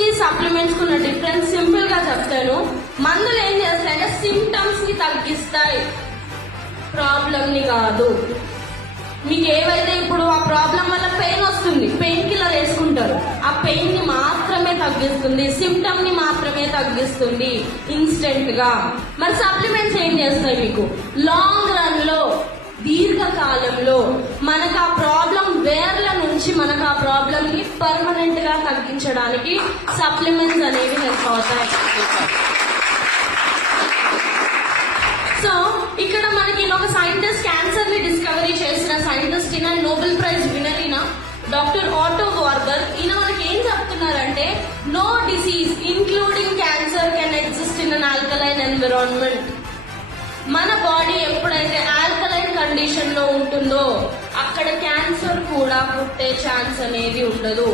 మందులకి supplements కున్న difference simple గా చెప్తాను. మందులు ఏం చేస్తాయంటే సిమ్టమ్స్ ని తగ్గిస్తాయి, ప్రాబ్లం ని కాదు. మీకు ఏవైతే ఇప్పుడు ఆ ప్రాబ్లం వల్ల పెయిన్ వస్తుంది, పెయిన్ కిల్లర్ వేసుకుంటారు, ఆ పెయిన్ ని మాత్రమే తగ్గిస్తుంది, సిమ్టమ్ ని మాత్రమే తగ్గిస్తుంది ఇన్స్టెంట్ గా. మరి సప్లిమెంట్స్ ఏం చేస్తాయి మీకు లాంగ్ రన్ లో, దీర్ఘకాలంలో మనకు ఆ ప్రాబ్లం వేర్ల నుంచి మనకు ఆ ప్రాబ్లం ని పర్మనెంట్ గా తగ్గించడానికి సప్లిమెంట్స్ అనేవి హెల్ప్ అవుతాయి. సో ఇక్కడ మనకి ఒక సైంటిస్ట్, క్యాన్సర్ ని డిస్కవరీ చేసిన సైంటిస్ట్ ఈయన, నోబెల్ ప్రైజ్ విన్నర్ ఈయన డాక్టర్ ఆటో వార్బర్. ఈయన మనకి ఏం చెప్తున్నారంటే no disease including cancer can exist in an alkaline environment. మన బాడీ ఎప్పుడైతే ఆల్కలైన్ కండిషన్ లో ఉంటుందో అక్కడ క్యాన్సర్ కూడా పుట్టే ఛాన్స్ అనేది ఉండదు.